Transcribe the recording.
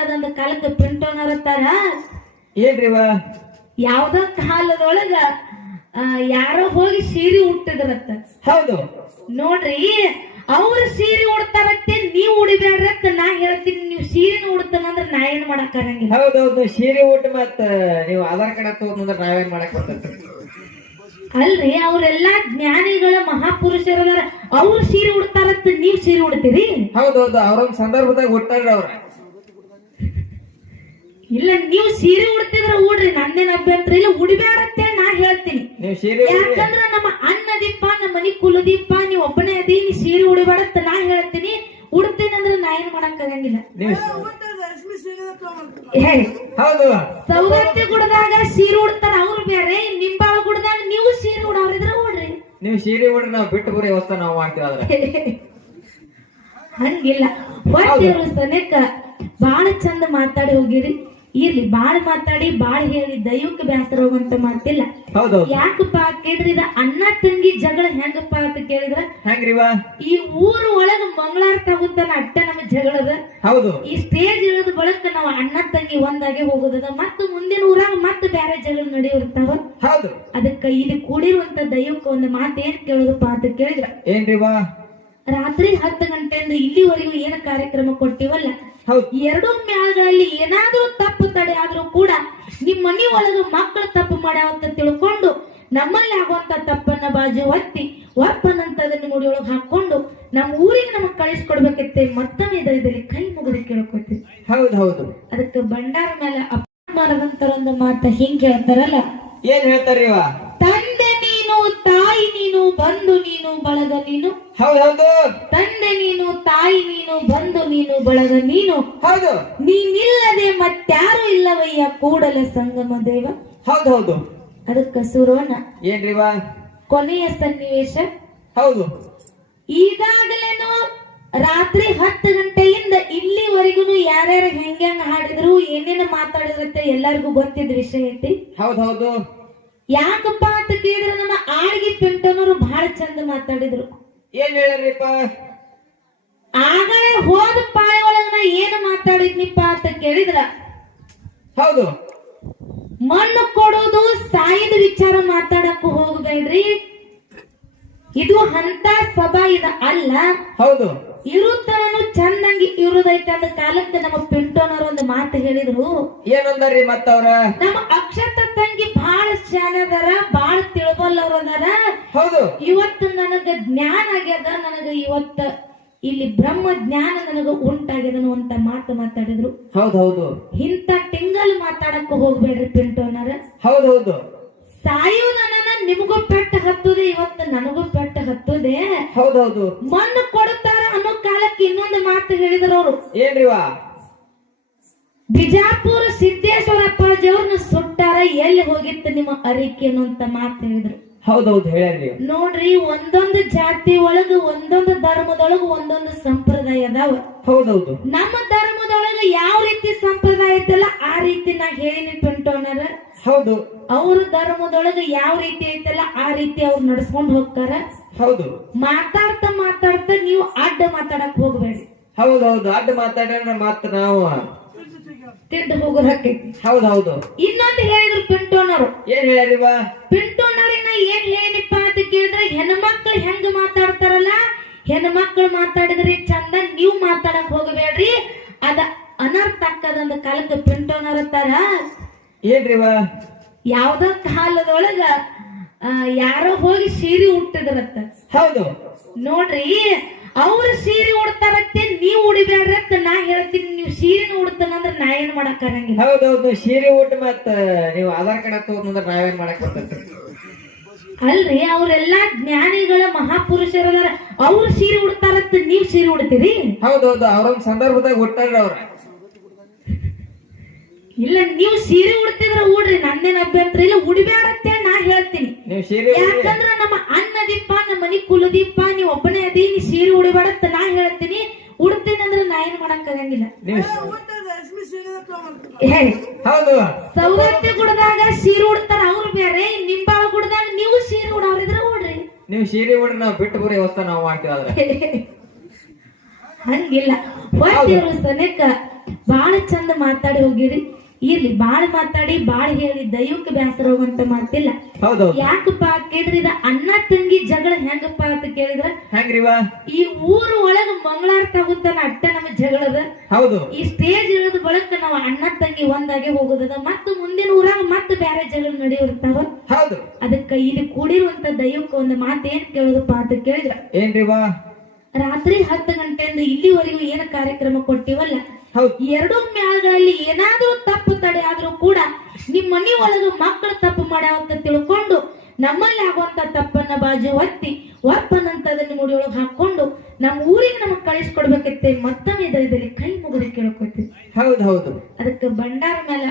ತಕ್ಕದಂದ ಕಾಲಕ್ಕೆ ಪಿಂಟೋನರತ್ತಾರ ಏನ್ರಿವ ಯಾವ್ದ ಕಾಲದೊಳಗ ಯಾರೋ ಹೋಗಿ ಸೀರೆ ಉಟ್ಟಿದ್ರತ್ತ ಹೌದು. ನೋಡ್ರಿ ಅವ್ರ ಸೀರೆ ಉಡ್ತಾರತ್ತೆ ನೀವ್ ಉಡಿಬ್ಯಾಡ್ರತ್ತ ನಾ ಹೇಳ್ತೀನಿ ನೀವು ಸೀರೆನ ಉಡ್ತಾನಂದ್ರ ನಾ ಏನ್ ಮಾಡಕ್ ಆಗಂಗಿಲ್ಲ. ಹೌದೌದು ಸೀರೆ ಊಟ ಮತ್ತ ನೀವು ಆಧಾರ್ ಕಾರ್ಡ್ ತಗೊಂಡ್ರೆ ನಾವೇನ್ ಮಾಡಕ್ ಬರ್ತೈತಿ ಅಲ್ರಿ ಅವ್ರೆಲ್ಲಾ ಜ್ಞಾನಿಗಳ ಮಹಾಪುರುಷರ ಅವ್ರು ಸೀರೆ ಉಡ್ತಾರತ್ತ ನೀವ್ ಸೀರೆ ಉಡ್ತೀರಿ? ಹೌದೌದು ಅವ್ರೊಂದ್ ಸಂದರ್ಭದಾಗ ಹುಟ್ಟಾರ ಅವ್ರ. ಇಲ್ಲ ನೀವು ಸೀರೆ ಉಡ್ತಿದ್ರ ಉಡ್ರಿ ನಂದೇನ್ ಅಭ್ಯಂತರ ಇಲ್ಲ ಉಡಿಬ್ಯಾಡತ್ತೆ ನಾ ಹೇಳ್ತೀನಿ. ನೀವು ಸೀರೆ ಉಡ್ರಿ. ಯಾಕಂದ್ರ ನಮ್ಮ ಅಣ್ಣದೀಪ ನಮ್ಮ ಮನಿ ಕುಲದೀಪ ನೀವ್ ಒಬ್ಬನೇ ಅದಿ ನೀ ಸೀರೆ ಅಂತ ನಾ ಹೇಳ್ತೀನಿ. ಉಡ್ತೀನಿ ಅಂದ್ರೆ ನಾ ಏನ್ ಮಾಡಕ್ ಆಗಂಗಿಲ್ಲ. ನೀವು ಹೇಳಿ. ಹೌದು. ಸೌದತ್ತಿ ಗುಡದಾಗ ಸೀರೆ ಉಡ್ತಾರ ಅವ್ರು ಬೇರೆ ನಿಂಬಾಳ ಗುಡದಾಗ ನೀವು ಸೀರೆ ಉಡವ್ರಿದ್ರ ಉಡ್ರಿ. ನೀವು ಸೀರೆ ಉಡ್ರಿ ನಾವು ಬಿಟ್ಟು ಬರೀ ವ್ಯವಸ್ಥೆ ನಾವು ಮಾಡ್ತೀವಿ ಆದ್ರೆ. ಹಂಗಿಲ್ಲ. ಹೊಟ್ಟಿರು ಸನೇಕ ಬಾಳ ಚಂದ ಮಾತಾಡಿ ಹೋಗಿರಿ. ಇರ್ಲಿ ಬಾಳ್ ಮಾತಾಡಿ ಬಾಳ್ ಹೇಳಿ ದೈವಕ್ಕೆ ಬ್ಯಾಸರ ಹೋಗುವಂತ ಮಾತಿಲ್ಲ. ಯಾಕಪ್ಪ ಕೇಳಿದ್ರಿ ಇದ ಅಣ್ಣ ತಂಗಿ ಜಗಳ ಹೆಂಗಪ್ಪ ಅಂತ ಕೇಳಿದ್ರ? ಹೆಂಗ್ರಿವಾ ಈ ಊರು ಒಳಗ ಮಂಗಳಾರ ತಗುತ್ತಾನ ಅಟ್ಟ ನಮ್ಮ ಜಗಳದ. ಹೌದು. ಈ ಸ್ಟೇಜ್ ಇಳಿದ ಬಳಕ ನಾವು ಅಣ್ಣ ತಂಗಿ ಒಂದಾಗೆ ಹೋಗುದದ. ಮತ್ತ ಮುಂದಿನ ಊರಾಗ ಮತ್ತ ಬೇರೆ ಜಗಳ ನಡೆಯಿರ್ತಾವ. ಹೌದು. ಅದಕ್ಕ ಇಲ್ಲಿ ಕೂಡಿರುವಂತ ದೈವಕ್ಕ ಒಂದು ಮಾತು ಏನ್ ಕೇಳುದಪ್ಪ ಅಂತ ಕೇಳಿದ್ರ. ಏನ್ರಿವ ರಾತ್ರಿ ಹತ್ತು ಗಂಟೆಯಿಂದ ಇಲ್ಲಿವರೆಗೂ ಏನ ಕಾರ್ಯಕ್ರಮ ಕೊಟ್ಟಿವಲ್ಲ? ಎರಡು ಮ್ಯಾಲ್ಗಳಲ್ಲಿ ಏನಾದ್ರೂ ತಪ್ಪು ತಡೆ ಆದ್ರೂ ಕೂಡ ನಿಮ್ಮ ಮನಿ ಒಳಗ ಮಕ್ಕಳು ತಪ್ಪು ಮಾಡ್ಯಾವಂತ ತಿಳ್ಕೊಂಡು ನಮ್ಮಲ್ಲಿ ಆಗುವಂತ ತಪ್ಪನ್ನ ಬಾಜು ಒತ್ತಿ ಒಪ್ಪನಂತದನ್ನ ಮುಡಿಯೊಳಗೆ ಹಾಕೊಂಡು ನಮ್ಮ ಊರಿಗೆ ನಮಗ್ ಕಳಿಸ್ಕೊಡ್ಬೇಕತ್ತೆ ಮತ್ತೊಮ್ಮೆ ಇದರಲ್ಲಿ ಕೈ ಮುಗಿದು ಕೇಳ್ಕೊತೀವಿ ಹೌದು ಹೌದು. ಅದಕ್ಕೆ ಬಂಡಾರ ಮೇಲೆ ಅಪಮಾನದಂತರ ಒಂದು ಮಾತ ಹಿಂಗ್ ಹೇಳ್ತಾರಲ್ಲ? ಏನ್ ಹೇಳ್ತಾರಿವ ತಂದೆ ತಾಯಿ ನೀನು ಬಂದು ನೀನು ಬಳಗ ನೀನು. ಹೌದು ತಂದೆ ನೀನು ತಾಯಿ ನೀನು ಬಂದು ನೀನು ಬಳಗ ನೀನು. ಹೌದು. ನೀನಿಲ್ಲದೆ ಮತ್ತಾರು ಇಲ್ಲವಯ್ಯ ಕೂಡಲ ಸಂಗಮ ದೇವ. ಹೌದು ಹೌದು ಅದಕ್ಕ ಸುರೋಣ. ಏನ್ರಿವ ಕೊನೆಯ ಸನ್ನಿವೇಶ. ಹೌದು. ಈಗಾಗಲೇನು ರಾತ್ರಿ ಹತ್ತು ಗಂಟೆಯಿಂದ ಇಲ್ಲಿವರೆಗೂ ಯಾರ್ಯಾರು ಹೆಂಗ್ಯಂಗ ಹಾಡಿದ್ರು ಏನೇನು ಮಾತಾಡಿದ್ರಂತೆ ಎಲ್ಲರಿಗೂ ಗೊತ್ತಿದ್ದ ವಿಷಯ ಐತಿ. ಹೌದು ಹೌದು ಯಾಕಪ್ಪ ಅಂತ ಕೇಳಿದ್ರೆ ನಮ್ಮ ಆಳ್ಗಿ ಪಿಂಟನವರು ಬಹಳ ಚಂದ ಮಾತಾಡಿದ್ರು. ಏನ್ ಹೇಳ್ರಿಪ್ಪ ಆಗಲೇ ಹೋದ ಪಾಳೆ ಒಳಗ ನಾ ಏನು ಮಾತಾಡಿದ್ನಿಪ್ಪ ಅಂತ ಕೇಳಿದ್ರ? ಹೌದು. ಮಣ್ಣು ಕೊಡೋದು ಸಾಯಿದ ವಿಚಾರ ಮಾತಾಡಕ್ಕೂ ಹೋಗಬೇಡ್ರಿ. ಇದು ಅಂತ ಸಭಾ ಇದ ಅಲ್ಲ. ಹೌದು. ಇರುತ್ತನೂ ಚಂದಂಗಿ ಇರುದೈತೆ ಅಂದ ಕಾಲಕ್ಕೆ ನಮ್ಮ ಹೇಳಿದ್ರು. ಏನಂದ್ರಿ ಮತ್ತವ್ರ? ನಮ್ಮ ಅಕ್ಷತ ತಂಗಿ ಬಹಳ ಶಾನದಾರ ಬಹಳ ತಿಳ್ಬಲ್ಲವ್ರ ಅದಾರ. ಹೌದು. ಇವತ್ತು ನನಗ ಜ್ಞಾನ ಆಗ್ಯದ ನನಗ ಇವತ್ತ ಇಲ್ಲಿ ಬ್ರಹ್ಮ ಜ್ಞಾನ ನನಗ ಉಂಟಾಗ್ಯದ ಅಂತ ಮಾತು ಮಾತಾಡಿದ್ರು. ಹೌದು ಹೌದು. ತಿಂಗಲ್ ಟಿಂಗಲ್ ಮಾತಾಡಕ್ ಹೋಗ್ಬೇಡ್ರಿ ಪಿಂಟೋನರ ಹೌದು ಹೌದು. ನನ್ನ ನಿಮಗೂ ಪೆಟ್ಟ ಹತ್ತುದೆ ಇವತ್ತು ನನಗೂ ಪೆಟ್ಟ ಹತ್ತುದೆ. ಹೌದೌದು ಹೌದು. ಮಣ್ಣು ಕೊಡುತ್ತಾರ ಅನ್ನೋ ಕಾಲಕ್ಕೆ ಇನ್ನೊಂದು ಮಾತು ಹೇಳಿದ್ರು ಅವರು. ಏನ್ರಿವ? ಬಿಜಾಪುರ ಸಿದ್ದೇಶ್ವರ ಅಪ್ಪಾಜಿಯವ್ರನ್ನ ಸುಟ್ಟಾರ ಎಲ್ಲಿ ಹೋಗಿತ್ತು ನಿಮ್ಮ ಅರಿಕೆನು ಅಂತ ಮಾತು ಹೇಳಿದ್ರು? ಹೌದೌದು ಹೇಳಿ ನೋಡ್ರಿ ಒಂದೊಂದು ಜಾತಿ ಒಳಗ ಒಂದೊಂದು ಧರ್ಮದೊಳಗ ಒಂದೊಂದು ಸಂಪ್ರದಾಯ ಅದಾವ. ಹೌದೌದು. ನಮ್ಮ ಧರ್ಮದೊಳಗ ಯಾವ ರೀತಿ ಸಂಪ್ರದಾಯ ಐತಲ್ಲ ಆ ರೀತಿ ನಾ ಹೇಳಿನಿ ಪಿಂಟೋನರ ಹೌದು. ಅವ್ರ ಧರ್ಮದೊಳಗ ಯಾವ ರೀತಿ ಐತಲ್ಲ ಆ ರೀತಿ ಅವ್ರು ನಡ್ಸ್ಕೊಂಡ್ ಹೋಗ್ತಾರ. ಹೌದು. ಮಾತಾಡ್ತಾ ಮಾತಾಡ್ತಾ ನೀವು ಅಡ್ಡ ಮಾತಾಡಕ್ ಹೋಗ್ಬೇಡಿ. ಹೌದೌದು ಹೌದು ಅಡ್ಡ ಮಾತಾಡೋಣ ಮಾತ್ರ ನಾವು ತಿಡ್ಡು ಹೋಗೋರ್ ಹಾಕೈತಿ ಹೌದು ಹೌದು ಇನ್ನೊಂದು ಹೇಳಿದ್ರು ಪಿಂಟೋನರು. ಏನ್ ಹೇಳ್ಯಾರಿವ? ಪಿಂಟೋನವ್ರಿಗೆ ನಾ ಏನ್ ಹೇಳಿನಿಪ್ಪ ಅಂತ ಕೇಳಿದ್ರೆ ಹೆಣ್ಮಕ್ಳು ಹೆಂಗ್ ಮಾತಾಡ್ತಾರಲ್ಲ ಹೆಣ್ಮಕ್ಳು ಮಾತಾಡಿದ್ರಿ ಚಂದ ನೀವ್ ಮಾತಾಡಕ್ ಹೋಗಬೇಡ್ರಿ. ಅದ ಅನರ್ಥ ಆಕ್ಕದಂದ ಕಾಲಕ್ಕೆ ಪಿಂಟೋನರತ್ತಾರ ಏನ್ರಿವ? ಯಾವ್ದ ಕಾಲದೊಳಗ ಆ, ಯಾರೋ ಹೋಗಿ ಸೀರೆ ಉಟ್ಟಿದ್ರತ್ತ. ಹೌದು. ನೋಡ್ರಿ ಅವ್ರ ಸೀರೆ ಉಡ್ತಾರತ್ತೆ ನೀವ್ ಉಡಿಬೇಡ್ರತ್ತ ನಾ ಹೇಳ್ತೀನಿ. ಉಡ್ತಾನಂದ್ರ ನಾ ಏನ್ ಮಾಡಕ್ ಆಗಂಗಿಲ್ಲ. ಹೌದೌದು ಸೀರೆ ಊಟ ಮತ್ತ ನೀವು ಆಧಾರ್ ಕಾರ್ಡ್ ತಗೊಂಡ್ರೆ ನಾವೇನ್ ಮಾಡಕ್ ಬರ್ತೈತಿ ಅಲ್ರಿ ಅವ್ರೆಲ್ಲಾ ಜ್ಞಾನಿಗಳ ಮಹಾಪುರುಷರದಾರ ಅವ್ರ ಸೀರೆ ಉಡ್ತಾರತ್ತ ನೀವ್ ಸೀರೆ ಉಡ್ತೀರಿ? ಹೌದೌದು ಅವ್ರೊಂದ್ ಸಂದರ್ಭದಾಗ ಹುಟ್ಟಾರ ಅವ್ರ. ಇಲ್ಲ ನೀವು ಸೀರೆ ಉಡ್ತಿದ್ರ ಉಡ್ರಿ ನಂದೇನ್ ಅಭ್ಯಂತರ ಇಲ್ಲ ಉಡಿಬ್ಯಾಡತ್ತೆ ನಾ ಹೇಳ್ತೀನಿ. ನೀವು ಸೀರೆ ಉಡ್ರಿ. ಯಾಕಂದ್ರ ನಮ್ಮ ಅನ್ನದೀಪ ನಮ್ಮ ಮನಿ ಕುಲದೀಪ ನೀವ್ ಒಬ್ಬನೇ ಅದೀನಿ ನೀ ಸೀರೆ ಉಡಿಬೇಡತ್ತ ನಾ ಹೇಳ್ತೀನಿ. ಉಡ್ತೀನಿ ಅಂದ್ರೆ ನಾ ಏನ್ ಮಾಡಕ್ ಆಗಂಗಿಲ್ಲ. ಹೌದು. ಸೌದತ್ತಿ ಗುಡದಾಗ ಸೀರೆ ಉಡ್ತಾರ ಅವ್ರು ಬೇರೆ ನಿಂಬಾಳ ಗುಡದಾಗ ನೀವು ಸೀರೆ ಉಡವ್ರಿದ್ರ ಉಡ್ರಿ. ನೀವು ಸೀರೆ ಉಡ್ರಿ ನಾವು ಬಿಟ್ಟು ಬರೀ ವ್ಯವಸ್ಥೆ ನಾವು ಮಾಡ್ತೀವಿ ಆದ್ರೆ. ಹಂಗಿಲ್ಲ. ಹೊಟ್ಟಿರು ಸನೇಕ? ಬಾಳ ಚಂದ ಮಾತಾಡಿ ಹೋಗಿರಿ. ಇರ್ಲಿ ಬಾಳ್ ಮಾತಾಡಿ ಬಾಳ್ ಹೇಳಿ ದೈವಕ್ಕೆ ಬೇಸರ ಹೋಗುವಂತ ಮಾತಿಲ್ಲ ಯಾಕಪ್ಪ ಕೇಳಿದ್ರ ಇದ ಅಣ್ಣ ತಂಗಿ ಜಗಳ ಹೆಂಗಪ್ಪ ಅಂತ ಕೇಳಿದ್ರ? ಹೆಂಗ್ರಿವಾ? ಈ ಊರು ಒಳಗ ಮಂಗಳಾರ್ ಆಗುತ್ತಾನ ಅಟ್ಟ ನಮ್ಮ ಜಗಳದ. ಹೌದು. ಈ ಸ್ಟೇಜ್ ಇಳಿದ ಬಳಕ ನಾವು ಅಣ್ಣ ತಂಗಿ ಒಂದಾಗೆ ಹೋಗೋದದ. ಮತ್ತ ಮುಂದಿನ ಊರಾಗ ಮತ್ತ ಬೇರೆ ಜಗಳ ನಡೆಯಿರ್ತಾವ. ಹೌದು. ಅದಕ್ಕ ಇಲ್ಲಿ ಕೂಡಿರುವಂತ ದೈವಕ್ಕೆ ಒಂದು ಮಾತು ಏನ್ ಕೇಳೋದಪ್ಪ ಅಂತ ಕೇಳಿದ್ರ? ಏನ್ರಿವಾ? ರಾತ್ರಿ ಹತ್ತು ಗಂಟೆಯಿಂದ ಇಲ್ಲಿವರೆಗೂ ಏನು ಕಾರ್ಯಕ್ರಮ ಕೊಟ್ಟಿವಲ್ಲ? ಎರಡೂ ಮ್ಯಾಲ್ಗಳಲ್ಲಿ ಏನಾದ್ರೂ ತಪ್ಪು ತಡೆ ಆದ್ರೂ ಕೂಡ ನಿಮ್ ಮನಿ ಒಳಗ ಮಕ್ಕಳು ತಪ್ಪು ಮಾಡ್ಯಾವಂತ ತಿಳ್ಕೊಂಡು ನಮ್ಮಲ್ಲಿ ಆಗುವಂತ ತಪ್ಪನ್ನ ಬಾಜು ಒತ್ತಿ ಒಪ್ಪನಂತದನ್ನ ಮುಡಿಯೊಳಗೆ ಹಾಕೊಂಡು ನಮ್ಮ ಊರಿಗೆ ನಮಗ್ ಕಳಿಸ್ಕೊಡ್ಬೇಕತ್ತೆ ಮತ್ತೊಮ್ಮೆ ಇದರಲ್ಲಿ ಕೈ ಮುಗಿದು ಕೇಳ್ಕೊತೀವಿ ಹೌದು ಹೌದು. ಅದಕ್ಕೆ ಬಂಡಾರ ಮೇಲೆ